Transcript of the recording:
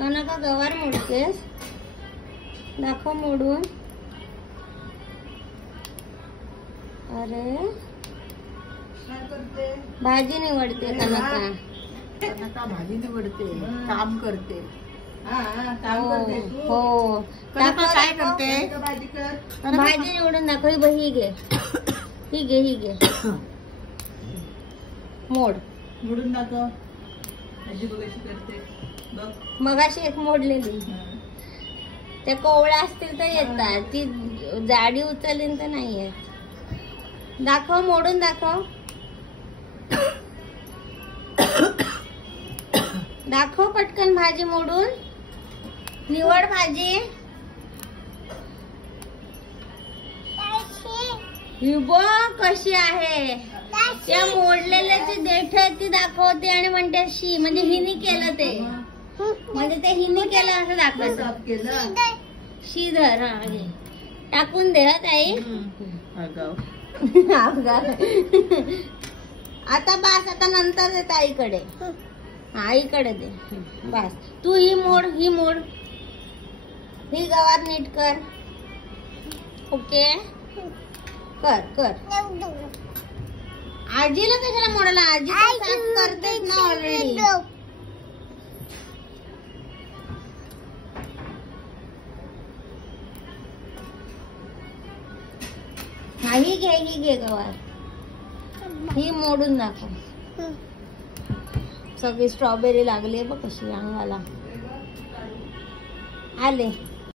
नका गवार मोडतेस, दाखव मोडून. अरे भाजी निवडते कनका. कनका भाजी निवडते, काम करते. हो कनका काय करते? भाजी निवडून दाखव. ही घे, ही घे, ही घे. मोड मोडून दाखव. भाजी बघायची करते बघ. मगाशी एक मोडलेली. त्या कोवळ्या असतील तर येतात, ती जाडी उचलली तर नाही येत. दाखव, मोडून दाखव. दाखव पटकन भाजी मोडून. निवड भाजी. ही बघ कशी आहे. त्या मोडलेल्याची देठ ती दाखवते आणि म्हणते शी, म्हणजे हिनी केलं ते, म्हणजे ते हिनी केलं असं दाखवत. शी धर. हा घे, टाकून दे. हा ताई. आता बस, आता नंतर दे ताईकडे. आईकडे दे बस. तू ही मोड, ही मोड. ही गवार नीट कर. ओके, कर कर. आजीला कशाला मोडाला? आजी करतेच ना ऑलरेडी. ही घे, ही घे गवार. ही मोडून दाखव. सगळी स्ट्रॉबेरी लागली बघ कशी अंगाला. आले.